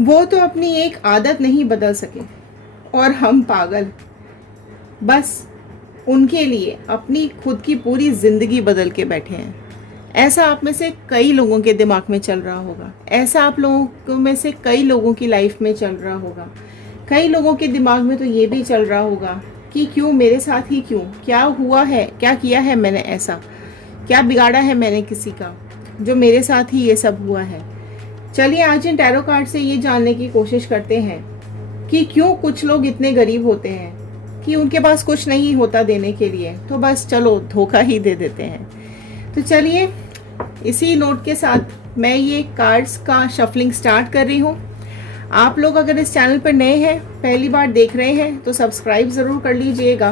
वो तो अपनी एक आदत नहीं बदल सके और हम पागल बस उनके लिए अपनी खुद की पूरी ज़िंदगी बदल के बैठे हैं। ऐसा आप में से कई लोगों के दिमाग में चल रहा होगा, ऐसा आप लोगों में से कई लोगों की लाइफ में चल रहा होगा। कई लोगों के दिमाग में तो ये भी चल रहा होगा कि क्यों मेरे साथ ही, क्यों, क्या हुआ है, क्या किया है मैंने ऐसा, क्या बिगाड़ा है मैंने किसी का जो मेरे साथ ही ये सब हुआ है। चलिए आज इन टैरो कार्ड से ये जानने की कोशिश करते हैं कि क्यों कुछ लोग इतने गरीब होते हैं कि उनके पास कुछ नहीं होता देने के लिए, तो बस चलो धोखा ही दे देते हैं। तो चलिए इसी नोट के साथ मैं ये कार्ड्स का शफलिंग स्टार्ट कर रही हूँ। आप लोग अगर इस चैनल पर नए हैं, पहली बार देख रहे हैं, तो सब्सक्राइब ज़रूर कर लीजिएगा,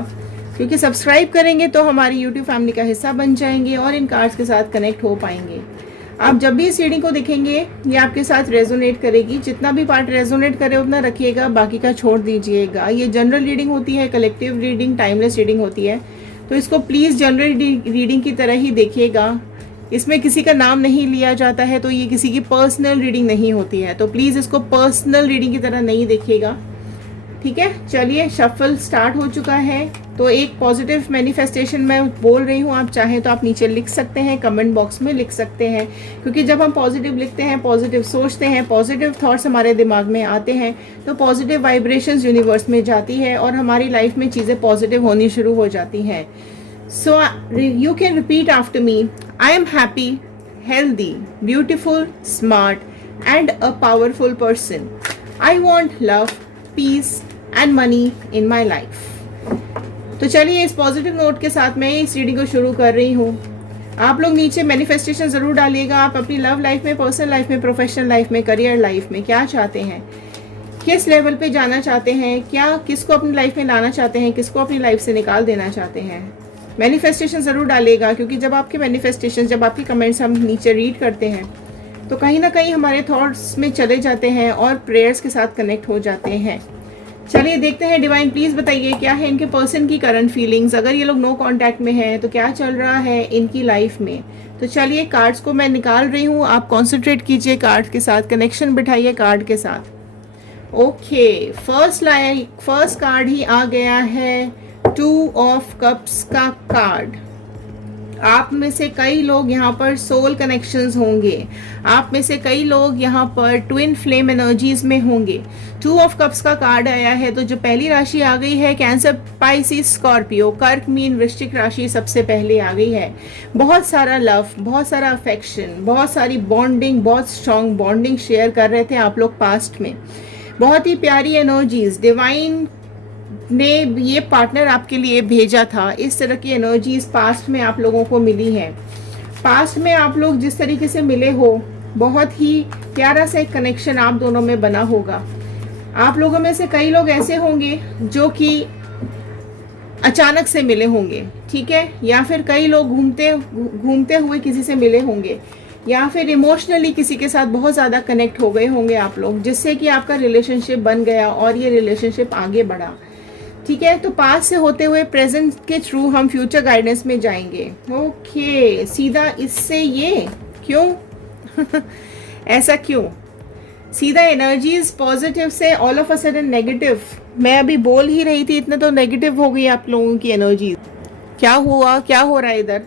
क्योंकि सब्सक्राइब करेंगे तो हमारी यूट्यूब फैमिली का हिस्सा बन जाएंगे और इन कार्ड्स के साथ कनेक्ट हो पाएंगे। आप जब भी इस रीडिंग को देखेंगे ये आपके साथ रेजोनेट करेगी। जितना भी पार्ट रेजोनेट करे उतना रखिएगा, बाकी का छोड़ दीजिएगा। ये जनरल रीडिंग होती है, कलेक्टिव रीडिंग, टाइमलेस रीडिंग होती है, तो इसको प्लीज़ जनरल रीडिंग की तरह ही देखिएगा। इसमें किसी का नाम नहीं लिया जाता है, तो ये किसी की पर्सनल रीडिंग नहीं होती है, तो प्लीज़ इसको पर्सनल रीडिंग की तरह नहीं देखिएगा, ठीक है। चलिए शफल स्टार्ट हो चुका है। तो एक पॉजिटिव मैनिफेस्टेशन मैं बोल रही हूँ, आप चाहें तो आप नीचे लिख सकते हैं, कमेंट बॉक्स में लिख सकते हैं, क्योंकि जब हम पॉजिटिव लिखते हैं, पॉजिटिव सोचते हैं, पॉजिटिव थॉट्स हमारे दिमाग में आते हैं, तो पॉजिटिव वाइब्रेशंस यूनिवर्स में जाती है और हमारी लाइफ में चीज़ें पॉजिटिव होनी शुरू हो जाती हैं। So you can repeat after me. I am happy, healthy, beautiful, smart and a powerful person. I want love, peace and money in my life. तो चलिए इस पॉजिटिव नोट के साथ मैं इस रीडिंग को शुरू कर रही हूँ। आप लोग नीचे मैनिफेस्टेशन ज़रूर डालिएगा। आप अपनी लव लाइफ में, पर्सनल लाइफ में, प्रोफेशनल लाइफ में, करियर लाइफ में क्या चाहते हैं, किस लेवल पे जाना चाहते हैं, क्या किसको अपनी लाइफ में लाना चाहते हैं, किसको अपनी लाइफ से निकाल देना चाहते हैं। मैनिफेस्टेशन ज़रूर डालिएगा, क्योंकि जब आपके मैनिफेस्टेशन, जब आपके कमेंट्स हम नीचे रीड करते हैं तो कहीं ना कहीं हमारे थॉट्स में चले जाते हैं और प्रेयर्स के साथ कनेक्ट हो जाते हैं। चलिए देखते हैं। डिवाइन प्लीज़ बताइए क्या है इनके पर्सन की करंट फीलिंग्स। अगर ये लोग नो कांटेक्ट में हैं तो क्या चल रहा है इनकी लाइफ में। तो चलिए कार्ड्स को मैं निकाल रही हूँ, आप कॉन्सेंट्रेट कीजिए कार्ड के साथ, कनेक्शन बिठाइए कार्ड के साथ। ओके, फर्स्ट कार्ड ही आ गया है, 2 ऑफ कप्स का कार्ड। आप में से कई लोग यहाँ पर सोल कनेक्शंस होंगे, आप में से कई लोग यहाँ पर ट्विन फ्लेम एनर्जीज में होंगे। 2 ऑफ कप्स का कार्ड आया है, तो जो पहली राशि आ गई है कैंसर, पाइसिस, स्कॉर्पियो, कर्क, मीन, वृश्चिक राशि सबसे पहले आ गई है। बहुत सारा लव, बहुत सारा अफेक्शन, बहुत सारी बॉन्डिंग, बहुत स्ट्रॉन्ग बॉन्डिंग शेयर कर रहे थे आप लोग पास्ट में। बहुत ही प्यारी एनर्जीज डिवाइन ने ये पार्टनर आपके लिए भेजा था। इस तरह की एनर्जीज पास्ट में आप लोगों को मिली हैं। पास्ट में आप लोग जिस तरीके से मिले हो, बहुत ही प्यारा सा एक कनेक्शन आप दोनों में बना होगा। आप लोगों में से कई लोग ऐसे होंगे जो कि अचानक से मिले होंगे, ठीक है, या फिर कई लोग घूमते हुए किसी से मिले होंगे, या फिर इमोशनली किसी के साथ बहुत ज़्यादा कनेक्ट हो गए होंगे आप लोग, जिससे कि आपका रिलेशनशिप बन गया और ये रिलेशनशिप आगे बढ़ा, ठीक है। तो पास से होते हुए प्रेजेंट के थ्रू हम फ्यूचर गाइडेंस में जाएंगे। ओके, सीधा इससे ये क्यों ऐसा क्यों सीधा एनर्जीज पॉजिटिव से all of a sudden negative. मैं अभी बोल ही रही थी, इतना तो नेगेटिव हो गई आप लोगों की एनर्जीज। क्या हुआ, क्या हो रहा है इधर।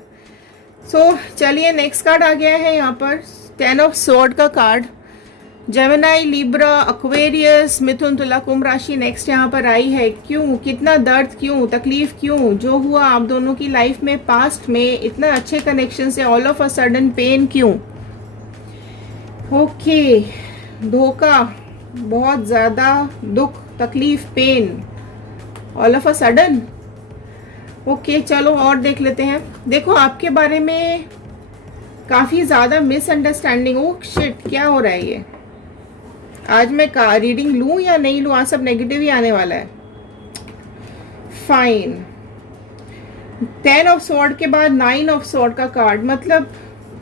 सो चलिए नेक्स्ट कार्ड आ गया है यहाँ पर, 10 ऑफ स्वॉर्ड का कार्ड। जेमिनी, लिब्रा, एक्वेरियस, मिथुन, तुला, कुंभ राशि नेक्स्ट यहाँ पर आई है। क्यों, कितना दर्द, क्यों तकलीफ, क्यों जो हुआ आप दोनों की लाइफ में पास्ट में, इतना अच्छे कनेक्शन से all of a sudden pain क्यों। ओके, धोखा, बहुत ज़्यादा दुख, तकलीफ, pain, all of a sudden. Okay चलो और देख लेते हैं। देखो आपके बारे में काफ़ी ज़्यादा मिसअंडरस्टैंडिंग। ओ शिट, क्या हो रहा है ये। आज मैं रीडिंग लूँ या नहीं लूँ, आज सब नेगेटिव ही आने वाला है। फाइन, 10 ऑफ स्वॉर्ड के बाद 9 ऑफ स्वॉर्ड का कार्ड, मतलब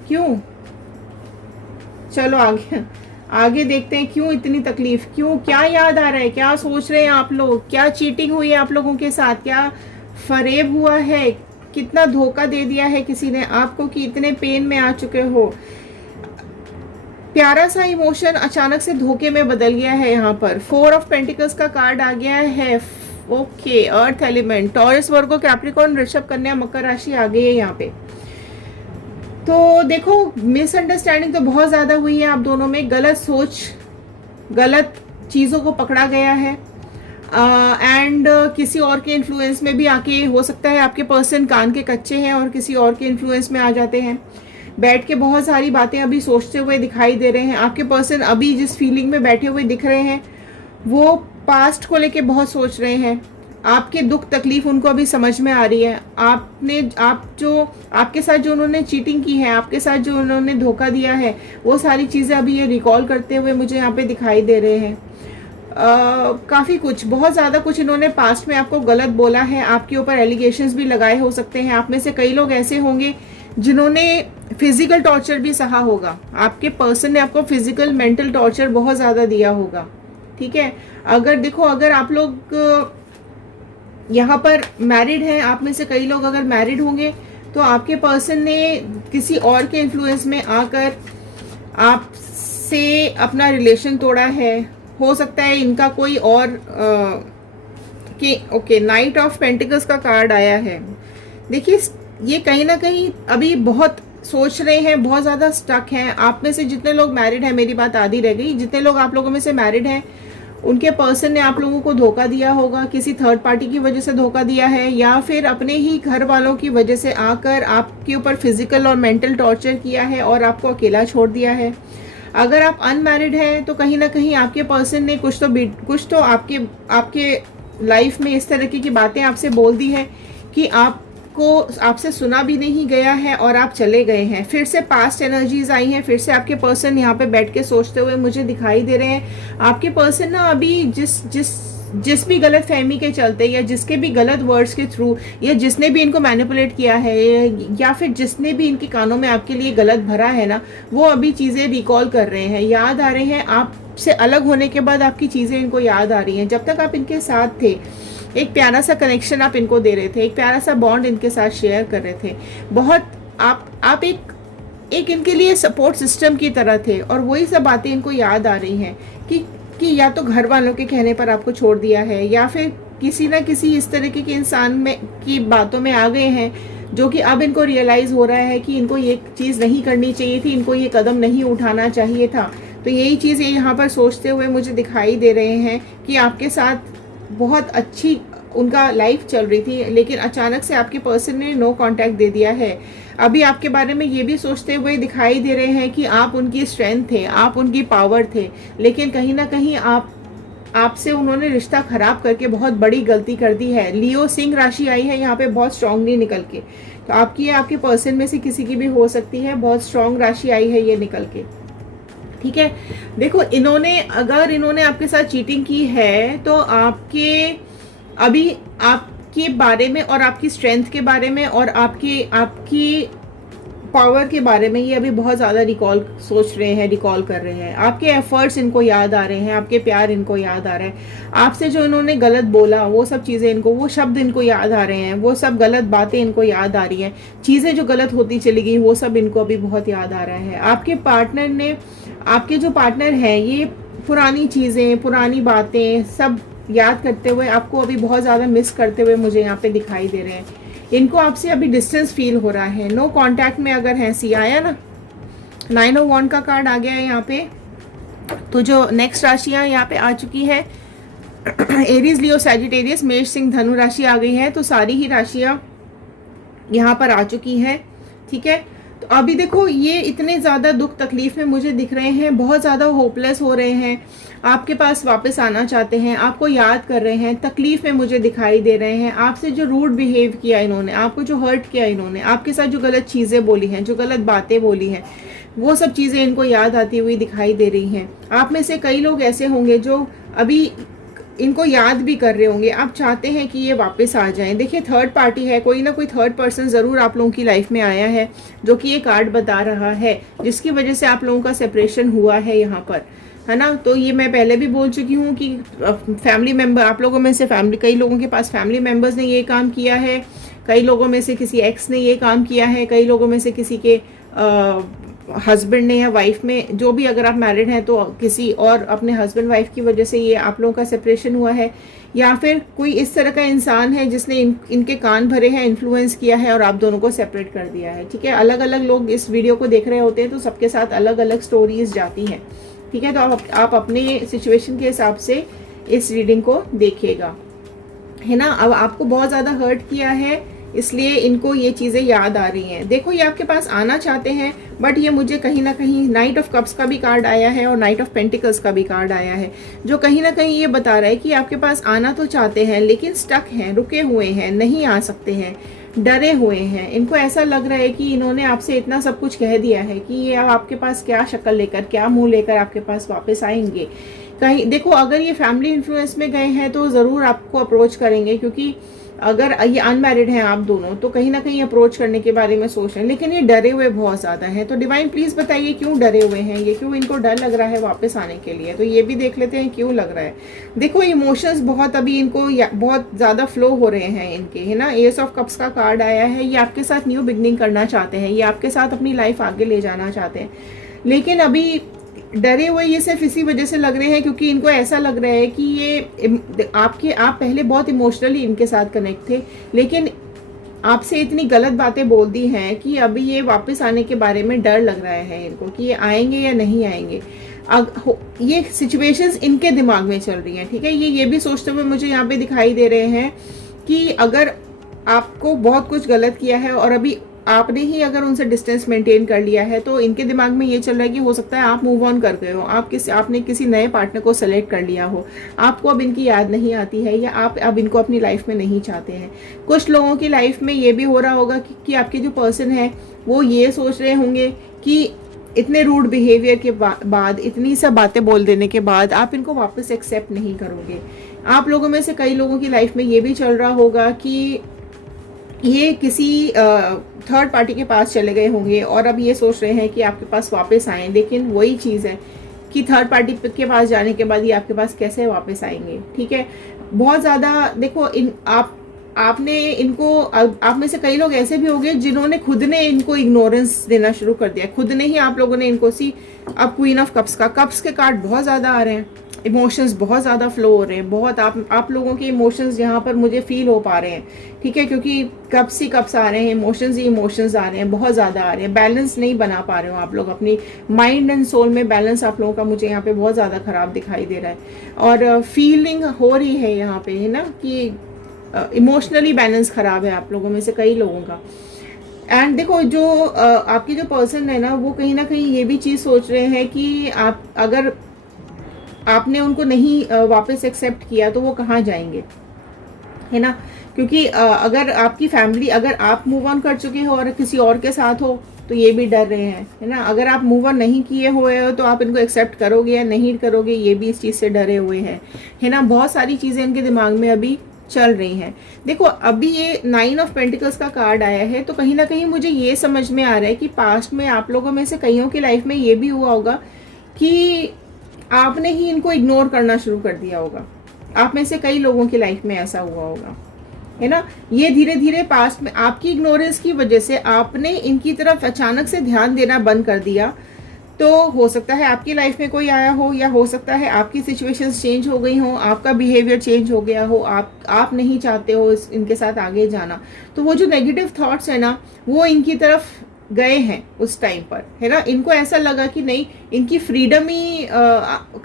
क्यों। चलो आगे देखते हैं क्यों इतनी तकलीफ, क्यों, क्या याद आ रहा है, क्या सोच रहे हैं आप लोग, क्या चीटिंग हुई है आप लोगों के साथ, क्या फरेब हुआ है, कितना धोखा दे दिया है किसी ने आपको कि इतने पेन में आ चुके हो। प्यारा सा इमोशन अचानक से धोखे में बदल गया है। यहाँ पर 4 ऑफ पेंटिकल्स का कार्ड आ गया है। ओके, अर्थ एलिमेंट, टॉरस, वर्गो, कैप्रिकॉर्न, ऋषभ, कन्या, मकर राशि आ गई है यहाँ पे। तो देखो, मिसअंडरस्टैंडिंग तो बहुत ज़्यादा हुई है आप दोनों में, गलत सोच, गलत चीज़ों को पकड़ा गया है एंड किसी और के इन्फ्लुएंस में भी आके, हो सकता है आपके पर्सन कान के कच्चे हैं और किसी और के इन्फ्लुएंस में आ जाते हैं। बैठ के बहुत सारी बातें अभी सोचते हुए दिखाई दे रहे हैं। आपके पर्सन अभी जिस फीलिंग में बैठे हुए दिख रहे हैं वो पास्ट को लेके बहुत सोच रहे हैं। आपके दुख तकलीफ उनको अभी समझ में आ रही है। आपके साथ जो उन्होंने चीटिंग की है, आपके साथ जो उन्होंने धोखा दिया है, वो सारी चीज़ें अभी ये रिकॉल करते हुए मुझे यहाँ पे दिखाई दे रहे हैं। काफ़ी कुछ, बहुत ज़्यादा कुछ इन्होंने पास्ट में आपको गलत बोला है, आपके ऊपर एलिगेशंस भी लगाए हो सकते हैं। आप में से कई लोग ऐसे होंगे जिन्होंने फिजिकल टॉर्चर भी सहा होगा। आपके पर्सन ने आपको फिजिकल मेंटल टॉर्चर बहुत ज़्यादा दिया होगा। ठीक है, अगर देखो, अगर आप लोग यहाँ पर मैरिड हैं, आप में से कई लोग अगर मैरिड होंगे तो आपके पर्सन ने किसी और के इन्फ्लुएंस में आकर आपसे अपना रिलेशन तोड़ा है। हो सकता है इनका कोई और ओके, नाइट ऑफ पेंटिकल्स का कार्ड आया है। देखिए, ये कहीं ना कहीं अभी बहुत सोच रहे हैं, बहुत ज़्यादा स्टक हैं। आप में से जितने लोग मैरिड हैं, मेरी बात आधी रह गई, जितने लोग आप लोगों में से मैरिड हैं, उनके पर्सन ने आप लोगों को धोखा दिया होगा, किसी थर्ड पार्टी की वजह से धोखा दिया है, या फिर अपने ही घर वालों की वजह से आकर आपके ऊपर फिजिकल और मेंटल टॉर्चर किया है और आपको अकेला छोड़ दिया है। अगर आप अनमैरिड हैं तो कहीं ना कहीं आपके पर्सन ने कुछ तो आपके लाइफ में इस तरीके की बातें आपसे बोल दी है कि आपसे सुना भी नहीं गया है और आप चले गए हैं। फिर से पास्ट एनर्जीज आई हैं, फिर से आपके पर्सन यहाँ पे बैठ के सोचते हुए मुझे दिखाई दे रहे हैं। आपके पर्सन ना अभी जिस भी गलत फहमी के चलते, या जिसके भी गलत वर्ड्स के थ्रू, या जिसने भी इनको मैनिपुलेट किया है, या फिर जिसने भी इनके कानों में आपके लिए गलत भरा है ना, वो अभी चीज़ें रिकॉल कर रहे हैं, याद आ रहे हैं। आपसे अलग होने के बाद आपकी चीज़ें इनको याद आ रही हैं। जब तक आप इनके साथ थे, एक प्यारा सा कनेक्शन आप इनको दे रहे थे, एक प्यारा सा बॉन्ड इनके साथ शेयर कर रहे थे। बहुत आप एक इनके लिए सपोर्ट सिस्टम की तरह थे, और वही सब बातें इनको याद आ रही हैं कि या तो घर वालों के कहने पर आपको छोड़ दिया है, या फिर किसी ना किसी इस तरीके के इंसान में की बातों में आ गए हैं, जो कि अब इनको रियलाइज़ हो रहा है कि इनको ये चीज़ नहीं करनी चाहिए थी, इनको ये कदम नहीं उठाना चाहिए था। तो यही चीज़ ये यहाँ पर सोचते हुए मुझे दिखाई दे रहे हैं कि आपके साथ बहुत अच्छी उनका लाइफ चल रही थी, लेकिन अचानक से आपके पर्सन ने नो कांटेक्ट दे दिया है। अभी आपके बारे में ये भी सोचते हुए दिखाई दे रहे हैं कि आप उनकी स्ट्रेंथ थे, आप उनकी पावर थे, लेकिन कहीं ना कहीं आपसे उन्होंने रिश्ता खराब करके बहुत बड़ी गलती कर दी है। लियो सिंह राशि आई है यहाँ पे बहुत स्ट्रांगली निकल के, तो आपके पर्सन में से किसी की भी हो सकती है। बहुत स्ट्रांग राशि आई है ये निकल के। ठीक है, देखो, अगर इन्होंने आपके साथ चीटिंग की है तो अभी आपके बारे में और आपकी स्ट्रेंथ के बारे में और आपकी पावर के बारे में ये अभी बहुत ज़्यादा रिकॉल कर रहे हैं। आपके एफर्ट्स इनको याद आ रहे हैं, आपके प्यार इनको याद आ रहा है। आपसे जो इन्होंने गलत बोला, वो सब चीज़ें इनको, वो शब्द इनको याद आ रहे हैं, वो सब गलत बातें इनको याद आ रही हैं, चीज़ें जो गलत होती चली गई वो सब इनको अभी बहुत याद आ रहा है। आपके जो पार्टनर हैं, ये पुरानी चीज़ें, पुरानी बातें सब याद करते हुए आपको अभी बहुत ज़्यादा मिस करते हुए मुझे यहाँ पे दिखाई दे रहे हैं। इनको आपसे अभी डिस्टेंस फील हो रहा है। नो कांटेक्ट में अगर हैं, सी आया ना, 9 ऑफ वॉन्ड का कार्ड आ गया है यहाँ पे। तो जो नेक्स्ट राशियाँ यहाँ पे आ चुकी है, एरीज, लियो, सैजिटेरियस, मेष, सिंह, धनु राशि आ गई है। तो सारी ही राशियाँ यहाँ पर आ चुकी हैं। ठीक है, तो अभी देखो, ये इतने ज़्यादा दुख तकलीफ में मुझे दिख रहे हैं, बहुत ज़्यादा होपलेस हो रहे हैं, आपके पास वापस आना चाहते हैं, आपको याद कर रहे हैं, तकलीफ में मुझे दिखाई दे रहे हैं। आपसे जो रूड बिहेव किया इन्होंने, आपको जो हर्ट किया इन्होंने, आपके साथ जो गलत चीज़ें बोली हैं, जो गलत बातें बोली हैं, वो सब चीज़ें इनको याद आती हुई दिखाई दे रही हैं। आप में से कई लोग ऐसे होंगे जो अभी इनको याद भी कर रहे होंगे, आप चाहते हैं कि ये वापस आ जाएं। देखिए, थर्ड पार्टी है, कोई ना कोई थर्ड पर्सन ज़रूर आप लोगों की लाइफ में आया है, जो कि ये कार्ड बता रहा है, जिसकी वजह से आप लोगों का सेपरेशन हुआ है यहाँ पर, है ना। तो ये मैं पहले भी बोल चुकी हूँ कि फैमिली मेम्बर, आप लोगों में से कई लोगों के पास फैमिली मेम्बर्स ने ये काम किया है, कई लोगों में से किसी एक्स ने ये काम किया है, कई लोगों में से किसी के हस्बैंड ने या वाइफ में, जो भी, अगर आप मैरिड हैं तो किसी और अपने हस्बैंड वाइफ की वजह से ये आप लोगों का सेपरेशन हुआ है, या फिर कोई इस तरह का इंसान है जिसने इनके कान भरे हैं, इन्फ्लुएंस किया है और आप दोनों को सेपरेट कर दिया है। ठीक है, अलग अलग लोग इस वीडियो को देख रहे होते हैं तो सबके साथ अलग अलग स्टोरीज जाती हैं। ठीक है, तो आप अपने सिचुएशन के हिसाब से इस रीडिंग को देखिएगा, है ना। अब आपको बहुत ज़्यादा हर्ट किया है, इसलिए इनको ये चीज़ें याद आ रही हैं। देखो, ये आपके पास आना चाहते हैं, बट ये मुझे कहीं ना कहीं नाइट ऑफ कप्स का भी कार्ड आया है और नाइट ऑफ पेंटिकल्स का भी कार्ड आया है, जो कहीं ना कहीं ये बता रहा है कि आपके पास आना तो चाहते हैं लेकिन स्टक हैं, रुके हुए हैं, नहीं आ सकते हैं, डरे हुए हैं। इनको ऐसा लग रहा है कि इन्होंने आपसे इतना सब कुछ कह दिया है कि ये अब आपके पास क्या शक्ल लेकर, क्या मुंह लेकर आपके पास वापस आएंगे। कहीं देखो, अगर ये फैमिली इन्फ्लुएंस में गए हैं तो ज़रूर आपको अप्रोच करेंगे, क्योंकि अगर ये अनमैरिड हैं आप दोनों तो कहीं ना कहीं अप्रोच करने के बारे में सोच रहे हैं, लेकिन ये डरे हुए बहुत ज़्यादा हैं। तो डिवाइन प्लीज़ बताइए क्यों डरे हुए हैं ये, क्यों इनको डर लग रहा है वापस आने के लिए। तो ये भी देख लेते हैं क्यों लग रहा है। देखो, इमोशंस बहुत अभी इनको बहुत ज़्यादा फ्लो हो रहे हैं इनके, है ना। एस ऑफ कप्स का कार्ड आया है, ये आपके साथ न्यू बिगनिंग करना चाहते हैं, ये आपके साथ अपनी लाइफ आगे ले जाना चाहते हैं, लेकिन अभी डरे हुए ये सिर्फ इसी वजह से लग रहे हैं क्योंकि इनको ऐसा लग रहा है कि ये आप पहले बहुत इमोशनली इनके साथ कनेक्ट थे, लेकिन आपसे इतनी गलत बातें बोल दी हैं कि अभी ये वापस आने के बारे में डर लग रहा है इनको कि ये आएंगे या नहीं आएंगे। ये सिचुएशंस इनके दिमाग में चल रही हैं। ठीक है, ये भी सोचते हुए मुझे यहाँ पे दिखाई दे रहे हैं कि अगर आपको बहुत कुछ गलत किया है और अभी आपने ही अगर उनसे डिस्टेंस मेंटेन कर लिया है, तो इनके दिमाग में ये चल रहा है कि हो सकता है आप मूव ऑन कर गए हो, आपने किसी नए पार्टनर को सेलेक्ट कर लिया हो, आपको अब इनकी याद नहीं आती है, या आप अब इनको अपनी लाइफ में नहीं चाहते हैं। कुछ लोगों की लाइफ में ये भी हो रहा होगा कि आपके जो पर्सन है वो ये सोच रहे होंगे कि इतने रूड बिहेवियर के बाद, इतनी सब बातें बोल देने के बाद आप इनको वापस एक्सेप्ट नहीं करोगे। आप लोगों में से कई लोगों की लाइफ में ये भी चल रहा होगा कि ये किसी थर्ड पार्टी के पास चले गए होंगे और अब ये सोच रहे हैं कि आपके पास वापस आएं, लेकिन वही चीज़ है कि थर्ड पार्टी के पास जाने के बाद ये आपके पास कैसे वापस आएंगे। ठीक है, बहुत ज़्यादा देखो, आपने इनको, आप में से कई लोग ऐसे भी होंगे जिन्होंने खुद ने इनको इग्नोरेंस देना शुरू कर दिया, खुद ने ही आप लोगों ने इनको अब क्वीन ऑफ कप्स के कार्ड बहुत ज़्यादा आ रहे हैं, इमोशंस बहुत ज़्यादा फ्लो हो रहे हैं, बहुत आप लोगों के इमोशंस यहाँ पर मुझे फील हो पा रहे हैं। ठीक है, क्योंकि कप्स आ रहे हैं, इमोशंस ही इमोशंस आ रहे हैं, बहुत ज़्यादा आ रहे हैं। बैलेंस नहीं बना पा रहे हो आप लोग, अपनी माइंड एंड सोल में बैलेंस आप लोगों का मुझे यहाँ पे बहुत ज़्यादा ख़राब दिखाई दे रहा है, और फीलिंग हो रही है यहाँ पे, है ना, कि इमोशनली बैलेंस ख़राब है आप लोगों में से कई लोगों का। एंड देखो, जो आपके जो पर्सन है ना, वो कहीं ना कहीं ये भी चीज़ सोच रहे हैं कि अगर आपने उनको नहीं वापस एक्सेप्ट किया तो वो कहाँ जाएंगे, है ना। क्योंकि अगर आपकी फैमिली, अगर आप मूव ऑन कर चुके हो और किसी और के साथ हो तो ये भी डर रहे हैं, है ना। अगर आप मूव ऑन नहीं किए हुए हो तो आप इनको एक्सेप्ट करोगे या नहीं करोगे, ये भी इस चीज़ से डरे हुए हैं, है ना। बहुत सारी चीज़ें इनके दिमाग में अभी चल रही हैं। देखो, अभी ये 9 ऑफ पेंटिकल्स का कार्ड आया है, तो कहीं ना कहीं मुझे ये समझ में आ रहा है कि पास्ट में आप लोगों में से कईयों की लाइफ में ये भी हुआ होगा कि आपने ही इनको इग्नोर करना शुरू कर दिया होगा। आप में से कई लोगों की लाइफ में ऐसा हुआ होगा, है ना। ये धीरे धीरे पास्ट में आपकी इग्नोरेंस की वजह से आपने इनकी तरफ अचानक से ध्यान देना बंद कर दिया। तो हो सकता है आपकी लाइफ में कोई आया हो, या हो सकता है आपकी सिचुएशंस चेंज हो गई हो, आपका बिहेवियर चेंज हो गया हो, आप नहीं चाहते हो इनके साथ आगे जाना। तो वो जो नेगेटिव थॉट्स है ना, वो इनकी तरफ गए हैं उस टाइम पर, है ना। इनको ऐसा लगा कि नहीं, इनकी फ्रीडम ही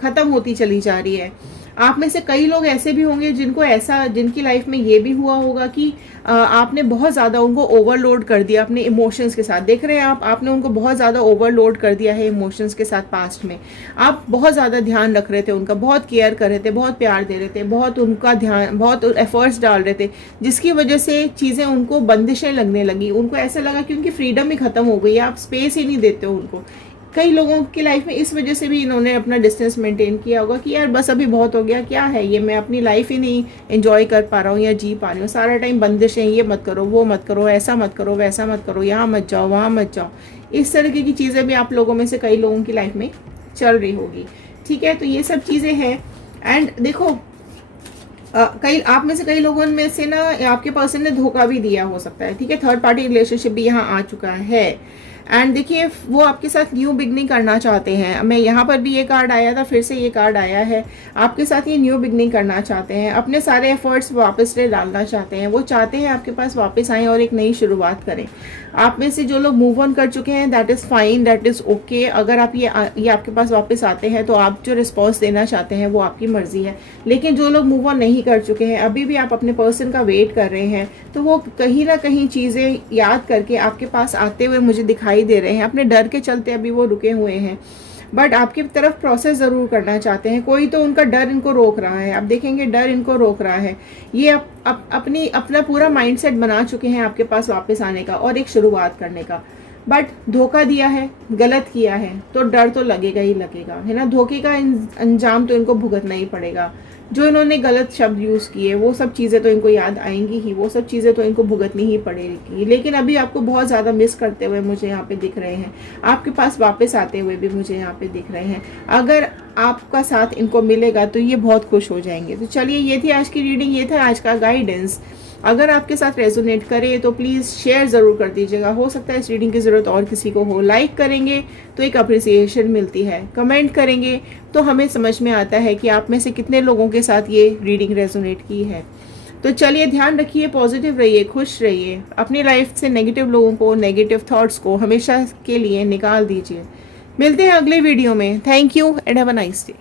ख़त्म होती चली जा रही है। आप में से कई लोग ऐसे भी होंगे जिनकी लाइफ में ये भी हुआ होगा कि आपने बहुत ज़्यादा उनको ओवरलोड कर दिया अपने इमोशंस के साथ। देख रहे हैं आपने उनको बहुत ज़्यादा ओवरलोड कर दिया है इमोशंस के साथ। पास्ट में आप बहुत ज़्यादा ध्यान रख रहे थे उनका, बहुत केयर कर रहे थे, बहुत प्यार दे रहे थे, बहुत उनका ध्यान, बहुत एफर्ट्स डाल रहे थे, जिसकी वजह से चीज़ें उनको बंदिशें लगने लगी। उनको ऐसा लगा कि उनकी फ्रीडम ही ख़त्म हो गई है, आप स्पेस ही नहीं देते हो उनको। कई लोगों की लाइफ में इस वजह से भी इन्होंने अपना डिस्टेंस मेंटेन किया होगा कि यार बस अभी बहुत हो गया, क्या है ये, मैं अपनी लाइफ ही नहीं एंजॉय कर पा रहा हूँ या जी पा रही हूँ, सारा टाइम बंदिशें, ये मत करो, वो मत करो, ऐसा मत करो, वैसा मत करो, यहाँ मत जाओ, वहाँ मत जाओ। इस तरीके की चीज़ें भी आप लोगों में से कई लोगों की लाइफ में चल रही होगी। ठीक है, तो ये सब चीज़ें हैं। एंड देखो, कई आप में से कई लोगों में से ना आपके पर्सन ने धोखा भी दिया हो सकता है। ठीक है, थर्ड पार्टी रिलेशनशिप भी यहाँ आ चुका है। एंड देखिए वो आपके साथ न्यू बिगनिंग करना चाहते हैं। मैं यहाँ पर भी ये कार्ड आया था, फिर से ये कार्ड आया है। आपके साथ ये न्यू बिगनिंग करना चाहते हैं, अपने सारे एफर्ट्स वापस ले डालना चाहते हैं। वो चाहते हैं आपके पास वापस आएँ और एक नई शुरुआत करें। आप में से जो लोग मूव ऑन कर चुके हैं, that is fine, that is okay. अगर आप ये आपके पास वापस आते हैं तो आप जो रिस्पॉन्स देना चाहते हैं वो आपकी मर्जी है। लेकिन जो लोग मूव ऑन नहीं कर चुके हैं, अभी भी आप अपने पर्सन का वेट कर रहे हैं, तो वो कहीं ना कहीं चीज़ें याद करके आपके पास आते हुए मुझे दिखाई दे रहे हैं। अपने डर के चलते अभी वो रुके हुए हैं, बट आपकी तरफ प्रोसेस ज़रूर करना चाहते हैं। कोई तो उनका डर इनको रोक रहा है, आप देखेंगे डर इनको रोक रहा है। ये अपना पूरा माइंडसेट बना चुके हैं आपके पास वापस आने का और एक शुरुआत करने का। बट धोखा दिया है, गलत किया है, तो डर तो लगेगा ही लगेगा, है ना। धोखे का अंजाम तो इनको भुगतना ही पड़ेगा। जो इन्होंने गलत शब्द यूज़ किए वो सब चीज़ें तो इनको याद आएंगी ही, वो सब चीज़ें तो इनको भुगतनी ही पड़ेगी। लेकिन अभी आपको बहुत ज़्यादा मिस करते हुए मुझे यहाँ पे दिख रहे हैं, आपके पास वापस आते हुए भी मुझे यहाँ पे दिख रहे हैं। अगर आपका साथ इनको मिलेगा तो ये बहुत खुश हो जाएंगे। तो चलिए, ये थी आज की रीडिंग, ये था आज का गाइडेंस। अगर आपके साथ रेजोनेट करे तो प्लीज़ शेयर ज़रूर कर दीजिएगा। हो सकता है इस रीडिंग की ज़रूरत और किसी को हो। लाइक करेंगे तो एक अप्रिसिएशन मिलती है, कमेंट करेंगे तो हमें समझ में आता है कि आप में से कितने लोगों के साथ ये रीडिंग रेजोनेट की है। तो चलिए, ध्यान रखिए, पॉजिटिव रहिए, खुश रहिए, अपनी लाइफ से नेगेटिव लोगों को, नेगेटिव थॉट्स को हमेशा के लिए निकाल दीजिए। मिलते हैं अगले वीडियो में। Thank you and have a nice day.